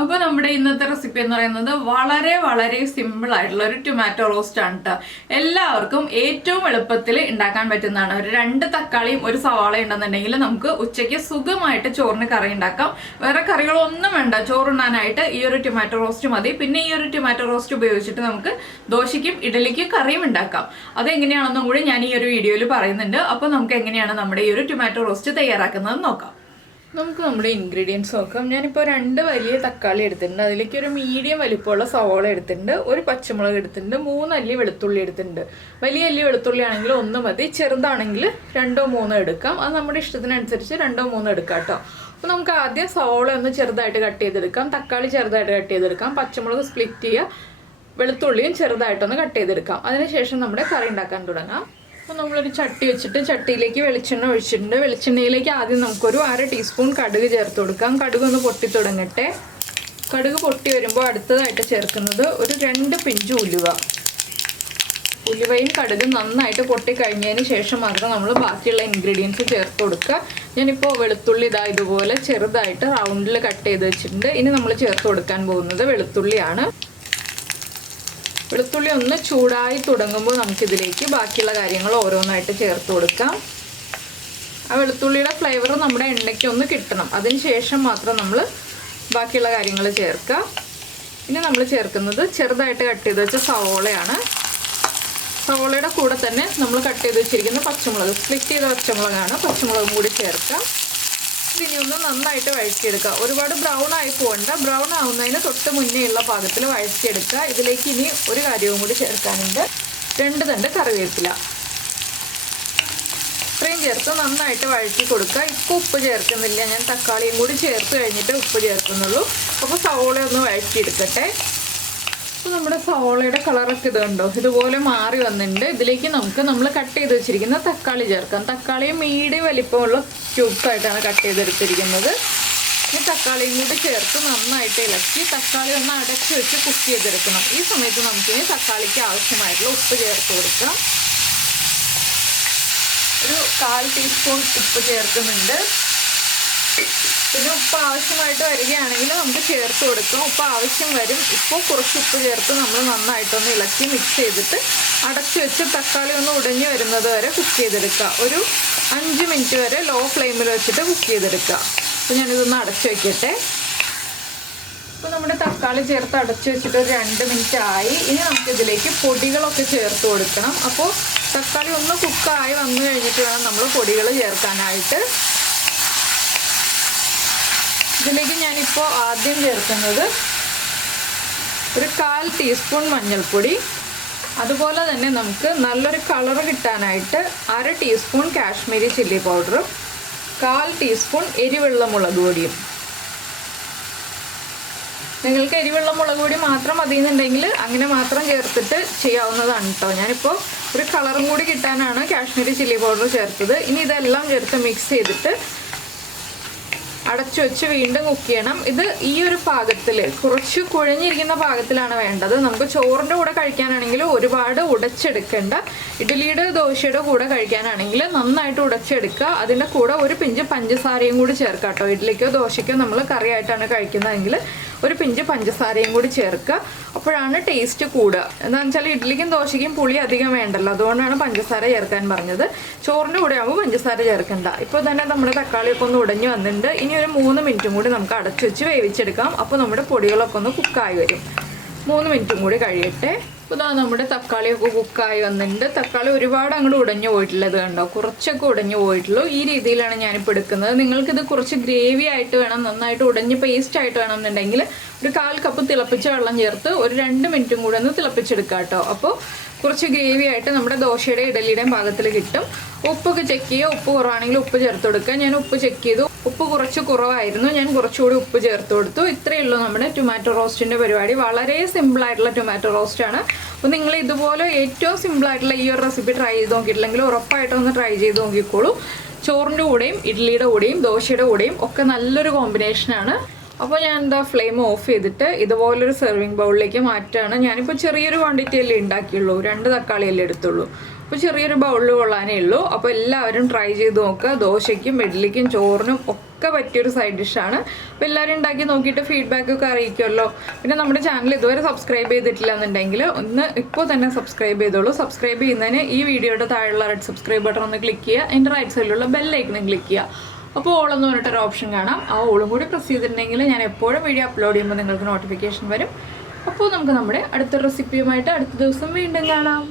അപ്പോൾ നമ്മുടെ ഇന്നത്തെ റെസിപ്പി എന്ന് പറയുന്നത് വളരെ സിമ്പിൾ ആയിട്ടുള്ള ഒരു ടൊമാറ്റോ റോസ്റ്റ് ആണ് കേട്ടോ. എല്ലാവർക്കും ഏറ്റവും എളുപ്പത്തിൽ ഉണ്ടാക്കാൻ പറ്റുന്നതാണ്. ഒരു 2 തക്കാളിയും ഒരു സവാള ഉണ്ടെന്നുണ്ടെങ്കിൽ നമുക്ക് ഉച്ചയ്ക്ക് സുഖമായിട്ട് ചോറിന് കറി ഉണ്ടാക്കാം. വേറെ കറികളൊന്നും വേണ്ട, ചോറുണ്ണാനായിട്ട് ഈ ഒരു ടൊമാറ്റോ റോസ്റ്റ് മതി. പിന്നെ ഈ ഒരു ടൊമാറ്റോ റോസ്റ്റ് ഉപയോഗിച്ചിട്ട് നമുക്ക് ദോശയ്ക്കും ഇഡലിക്കും കറിയും ഉണ്ടാക്കാം. അതെങ്ങനെയാണെന്നും കൂടി ഞാൻ ഈ ഒരു വീഡിയോയിൽ പറയുന്നുണ്ട്. അപ്പോൾ നമുക്ക് എങ്ങനെയാണ് നമ്മുടെ ഈ ഒരു ടൊമാറ്റോ റോസ്റ്റ് തയ്യാറാക്കുന്നത് നോക്കാം. നമുക്ക് നമ്മുടെ ഇൻഗ്രീഡിയൻസ് നോക്കാം. ഞാനിപ്പോൾ 2 വലിയ തക്കാളി എടുത്തിട്ടുണ്ട്, അതിലേക്ക് ഒരു മീഡിയം വലിപ്പമുള്ള സവോള എടുത്തിട്ടുണ്ട്, ഒരു പച്ചമുളക് എടുത്തിട്ടുണ്ട്, 3 അല്ലി വെളുത്തുള്ളി എടുത്തിട്ടുണ്ട്. വലിയ അല്ലി വെളുത്തുള്ളി ആണെങ്കിൽ 1 മതി, ചെറുതാണെങ്കിൽ 2ഓ 3ഓ എടുക്കാം. അത് നമ്മുടെ ഇഷ്ടത്തിനനുസരിച്ച് 2ഓ 3ഓ എടുക്കാം കേട്ടോ. അപ്പോൾ നമുക്ക് ആദ്യം സവോള ഒന്ന് ചെറുതായിട്ട് കട്ട് ചെയ്തെടുക്കാം, തക്കാളി ചെറുതായിട്ട് കട്ട് ചെയ്തെടുക്കാം, പച്ചമുളക് സ്പ്ലിറ്റ് ചെയ്യുക, വെളുത്തുള്ളിയും ചെറുതായിട്ടൊന്ന് കട്ട് ചെയ്തെടുക്കാം. അതിനുശേഷം നമ്മുടെ കറി ഉണ്ടാക്കാൻ തുടങ്ങാം. അപ്പോൾ നമ്മളൊരു ചട്ടി വെച്ചിട്ട് ചട്ടിയിലേക്ക് വെളിച്ചെണ്ണ ഒഴിച്ചിട്ടുണ്ട്. വെളിച്ചെണ്ണയിലേക്ക് ആദ്യം നമുക്കൊരു 1/2 ടീസ്പൂൺ കടുക് ചേർത്ത് കൊടുക്കാം. കടുക് ഒന്ന് പൊട്ടി തുടങ്ങട്ടെ. കടുക് പൊട്ടി വരുമ്പോൾ അടുത്തതായിട്ട് ചേർക്കുന്നത് ഒരു 2 പിഞ്ച് ഉലുവ. ഉലുവയും കടുകും നന്നായിട്ട് പൊട്ടിക്കഴിഞ്ഞതിന് ശേഷം മാത്രം നമ്മൾ ബാക്കിയുള്ള ഇൻഗ്രീഡിയൻസ് ചേർത്ത് കൊടുക്കുക. ഞാനിപ്പോൾ വെളുത്തുള്ളി ഇതുപോലെ ചെറുതായിട്ട് റൗണ്ടിൽ കട്ട് ചെയ്ത് വെച്ചിട്ടുണ്ട്. ഇനി നമ്മൾ ചേർത്ത് കൊടുക്കാൻ പോകുന്നത് വെളുത്തുള്ളിയാണ്. വെളുത്തുള്ളി ഒന്ന് ചൂടായി തുടങ്ങുമ്പോൾ നമുക്കിതിലേക്ക് ബാക്കിയുള്ള കാര്യങ്ങൾ ഓരോന്നായിട്ട് ചേർത്ത് കൊടുക്കാം. ആ വെളുത്തുള്ളിയുടെ ഫ്ലേവർ നമ്മുടെ എണ്ണയ്ക്ക് ഒന്ന് കിട്ടണം, അതിന് ശേഷം മാത്രം നമ്മൾ ബാക്കിയുള്ള കാര്യങ്ങൾ ചേർക്കുക. ഇനി നമ്മൾ ചേർക്കുന്നത് ചെറുതായിട്ട് കട്ട് ചെയ്ത് വെച്ച സവോളയാണ്. സവോളയുടെ കൂടെ തന്നെ നമ്മൾ കട്ട് ചെയ്ത് വെച്ചിരിക്കുന്ന പച്ചമുളക്, സ്പ്ലിറ്റ് ചെയ്ത പച്ചമുളകാണ്, പച്ചമുളകും കൂടി ചേർക്കുക. ഇനി ഒന്ന് നന്നായിട്ട് വഴറ്റിയെടുക്കുക. ഒരുപാട് ബ്രൗൺ ആയി പോകണ്ട, ബ്രൗൺ ആവുന്നതിന് തൊട്ട് മുന്നേ ഉള്ള പാകത്തിൽ വഴറ്റിയെടുക്കുക. ഇതിലേക്ക് ഇനി ഒരു കാര്യവും കൂടി ചേർക്കാനുണ്ട്, 2 തണ്ട് കറിവേപ്പില. ഇത്രയും ചേർത്ത് നന്നായിട്ട് വഴറ്റി കൊടുക്കുക. ഇപ്പോൾ ഉപ്പ് ചേർക്കുന്നില്ല, ഞാൻ തക്കാളിയും കൂടി ചേർത്ത് കഴിഞ്ഞിട്ട് ഉപ്പ് ചേർക്കുന്നുള്ളൂ. അപ്പോൾ സവോള ഒന്ന് വഴറ്റിയെടുക്കട്ടെ. അപ്പോൾ നമ്മുടെ സവോളയുടെ കളറൊക്കെ ഇതുണ്ടോ, ഇതുപോലെ മാറി വന്നിട്ടുണ്ട്. ഇതിലേക്ക് നമ്മൾ കട്ട് ചെയ്ത് വെച്ചിരിക്കുന്ന തക്കാളി ചേർക്കാം. തക്കാളി മീഡിയം വലിപ്പമുള്ള ക്യൂബ്സായിട്ടാണ് കട്ട് ചെയ്തെടുത്തിരിക്കുന്നത്. ഈ തക്കാളിയും കൂടി ചേർത്ത് നന്നായിട്ട് ഇളക്കി തക്കാളി ഒന്ന് അടച്ച് വെച്ച് കുക്ക് ചെയ്തെടുക്കണം. ഈ സമയത്ത് നമുക്കിനി തക്കാളിക്ക് ആവശ്യമായിട്ടുള്ള ഉപ്പ് ചേർത്ത് കൊടുക്കാം. ഒരു 1/4 ടീസ്പൂൺ ഉപ്പ് ചേർക്കുന്നുണ്ട്. പിന്നെ ഉപ്പ് ആവശ്യമായിട്ട് വരികയാണെങ്കിൽ നമുക്ക് ചേർത്ത് കൊടുക്കാം. ഉപ്പ് ആവശ്യം വരും. ഇപ്പോൾ കുറച്ച് ഉപ്പ് ചേർത്ത് നമ്മൾ നന്നായിട്ടൊന്ന് ഇളക്കി മിക്സ് ചെയ്തിട്ട് അടച്ച് വെച്ച് തക്കാളി ഒന്ന് ഉടഞ്ഞു വരുന്നത് വരെ കുക്ക് ചെയ്തെടുക്കുക. ഒരു 5 മിനിറ്റ് വരെ ലോ ഫ്ലെയിമിൽ വെച്ചിട്ട് കുക്ക് ചെയ്തെടുക്കുക. അപ്പോൾ ഞാനിതൊന്ന് അടച്ച് വയ്ക്കട്ടെ. ഇപ്പോൾ നമ്മുടെ തക്കാളി ചേർത്ത് അടച്ച് വെച്ചിട്ട് ഒരു 2 മിനിറ്റ് ആയി. ഇനി നമുക്കിതിലേക്ക് പൊടികളൊക്കെ ചേർത്ത് കൊടുക്കണം. അപ്പോൾ തക്കാളി ഒന്ന് കുക്കായി വന്നു കഴിഞ്ഞിട്ട് വേണം നമ്മൾ പൊടികൾ ചേർക്കാനായിട്ട്. ഇതിലേക്ക് ഞാനിപ്പോൾ ആദ്യം ചേർക്കുന്നത് ഒരു 1/4 ടീസ്പൂൺ മഞ്ഞൾപ്പൊടി, അതുപോലെ തന്നെ നമുക്ക് നല്ലൊരു കളർ കിട്ടാനായിട്ട് 1/2 ടീസ്പൂൺ കാശ്മീരി ചില്ലി പൗഡറും 1/4 ടീസ്പൂൺ എരിവുള്ള മുളക് പൊടിയും. നിങ്ങൾക്ക് എരിവുള്ള മുളക് പൊടി മാത്രം മതിയെന്നുണ്ടെങ്കിൽ അങ്ങനെ മാത്രം ചേർത്തിട്ട് ചെയ്യാവുന്നതാണ് കേട്ടോ. ഞാനിപ്പോൾ ഒരു കളറും കൂടി കിട്ടാനാണ് കാശ്മീരി ചില്ലി പൗഡർ ചേർത്തത്. ഇനി ഇതെല്ലാം ചേർത്ത് മിക്സ് ചെയ്തിട്ട് അടച്ചു വെച്ച് വീണ്ടും കുക്ക് ചെയ്യണം. ഇത് ഈ ഒരു പാകത്തിൽ, കുറച്ച് കുഴഞ്ഞിരിക്കുന്ന പാകത്തിലാണ് വേണ്ടത്. നമുക്ക് ചോറിൻ്റെ കൂടെ കഴിക്കാനാണെങ്കിൽ ഒരുപാട് ഉടച്ചെടുക്കേണ്ട. ഇഡ്ഡലിയുടെ ദോശയുടെ കൂടെ കഴിക്കാനാണെങ്കിൽ നന്നായിട്ട് ഉടച്ചെടുക്കുക. അതിൻ്റെ കൂടെ ഒരു പിഞ്ച് പഞ്ചസാരയും കൂടി ചേർക്കുക കേട്ടോ. ഇഡ്ഡലിക്കോ ദോശയ്ക്കോ നമ്മൾ കറിയായിട്ടാണ് കഴിക്കുന്നതെങ്കിൽ ഒരു പിഞ്ച് പഞ്ചസാരയും കൂടി ചേർക്കുക. അപ്പോഴാണ് ടേസ്റ്റ് കൂടുക. എന്താണെന്ന് വെച്ചാൽ ഇഡ്ഡലിക്കും ദോശയ്ക്കും പുളി അധികം വേണ്ടല്ലോ, അതുകൊണ്ടാണ് പഞ്ചസാര ചേർക്കാൻ പറഞ്ഞത്. ചോറിൻ്റെ കൂടെ ആകുമ്പോൾ പഞ്ചസാര ചേർക്കണ്ട. ഇപ്പോൾ തന്നെ നമ്മുടെ തക്കാളിയൊക്കെ ഒന്ന് ഉടഞ്ഞു വന്നിട്ടുണ്ട്. ഇനി ഒരു 3 മിനിറ്റും കൂടി നമുക്ക് അടച്ചു വെച്ച് വേവിച്ചെടുക്കാം. അപ്പോൾ നമ്മുടെ പൊടികളൊക്കെ ഒന്ന് കുക്കായി വരും. 3 മിനിറ്റും കൂടി കഴിയട്ടെ. ഇപ്പോൾ നമ്മുടെ തക്കാളിയൊക്കെ കുക്കായി വന്നിട്ടുണ്ട്. തക്കാളി ഒരുപാട് അങ്ങോട്ട് ഉടഞ്ഞു പോയിട്ടുള്ളത് കണ്ടോ, കുറച്ചൊക്കെ ഉടഞ്ഞു പോയിട്ടുള്ളൂ. ഈ രീതിയിലാണ് ഞാനിപ്പോൾ എടുക്കുന്നത്. നിങ്ങൾക്കിത് കുറച്ച് ഗ്രേവി ആയിട്ട് വേണം, നന്നായിട്ട് ഉടഞ്ഞ് പേസ്റ്റ് ആയിട്ട് വേണം എന്നുണ്ടെങ്കിൽ ഒരു 1/4 കപ്പ് തിളപ്പിച്ച വെള്ളം ചേർത്ത് ഒരു 2 മിനിറ്റും കൂടെ ഒന്ന് തിളപ്പിച്ചെടുക്കാം കേട്ടോ. അപ്പോൾ കുറച്ച് ഗ്രേവി ആയിട്ട് നമ്മുടെ ദോശയുടെ ഇഡലിയുടെയും പാകത്തിൽ കിട്ടും. ഉപ്പൊക്കെ ചെക്ക് ചെയ്യുക. ഉപ്പ് കുറവാണെങ്കിൽ ഉപ്പ് ചേർത്ത് കൊടുക്കുക. ഞാൻ ഉപ്പ് ചെക്ക് ചെയ്തു, ഉപ്പ് കുറച്ച് കുറവായിരുന്നു, ഞാൻ കുറച്ചുകൂടി ഉപ്പ് ചേർത്ത് കൊടുത്തു. ഇത്രയേ ഉള്ളൂ നമ്മുടെ ടൊമാറ്റോ റോസ്റ്റിൻ്റെ പരിപാടി. വളരെ സിമ്പിളായിട്ടുള്ള ടൊമാറ്റോ റോസ്റ്റാണ്. അപ്പോൾ നിങ്ങൾ ഇതുപോലെ ഏറ്റവും സിമ്പിളായിട്ടുള്ള ഈ ഒരു റെസിപ്പി ട്രൈ ചെയ്ത് നോക്കിയിട്ടില്ലെങ്കിൽ ഉറപ്പായിട്ടൊന്ന് ട്രൈ ചെയ്ത് നോക്കിക്കോളൂ. ചോറിൻ്റെ കൂടെയും ഇഡ്ഡലിയുടെ കൂടെയും ദോശയുടെ കൂടെയും ഒക്കെ നല്ലൊരു കോമ്പിനേഷനാണ്. അപ്പോൾ ഞാൻ ഫ്ലെയിം ഓഫ് ചെയ്തിട്ട് ഇതുപോലൊരു സെർവിങ് ബൗളിലേക്ക് മാറ്റുകയാണ്. ഞാനിപ്പോൾ ചെറിയൊരു ക്വാണ്ടിറ്റി അല്ലേ ഉണ്ടാക്കിയുള്ളൂ, 2 തക്കാളിയല്ലേ എടുത്തുള്ളൂ. അപ്പോൾ ചെറിയൊരു ബൗളിൽ കൊള്ളാനേ ഉള്ളൂ. അപ്പോൾ എല്ലാവരും ട്രൈ ചെയ്ത് നോക്കുക. ദോശയ്ക്കും ഇഡ്ഡലിക്കും ചോറിനും ഒക്കെ പറ്റിയൊരു സൈഡ് ഡിഷാണ്. അപ്പോൾ എല്ലാവരും ഉണ്ടാക്കി നോക്കിയിട്ട് ഫീഡ്ബാക്ക് ഒക്കെ അറിയിക്കുമല്ലോ. പിന്നെ നമ്മുടെ ചാനൽ ഇതുവരെ സബ്സ്ക്രൈബ് ചെയ്തിട്ടില്ല എന്നുണ്ടെങ്കിൽ ഒന്ന് ഇപ്പോൾ തന്നെ സബ്സ്ക്രൈബ് ചെയ്തോളൂ. സബ്സ്ക്രൈബ് ചെയ്യുന്നതിന് ഈ വീഡിയോയുടെ താഴെയുള്ള റെഡ് സബ്സ്ക്രൈബ് ബട്ടൺ ഒന്ന് ക്ലിക്ക് ചെയ്യുക. അതിൻ്റെ റൈറ്റ് സൈഡിലുള്ള ബെല്ലൈക്കണും ക്ലിക്ക് ചെയ്യുക. അപ്പോൾ ഓളെന്ന് പറഞ്ഞിട്ടൊരു ഓപ്ഷൻ കാണാം. ആ ഓളും കൂടി പ്രസ് ചെയ്തിട്ടുണ്ടെങ്കിൽ ഞാൻ എപ്പോഴും വീഡിയോ അപ്ലോഡ് ചെയ്യുമ്പോൾ നിങ്ങൾക്ക് നോട്ടിഫിക്കേഷൻ വരും. അപ്പോൾ നമുക്ക് നമ്മുടെ അടുത്ത റെസിപ്പിയുമായിട്ട് അടുത്ത ദിവസം വീണ്ടും കാണാം.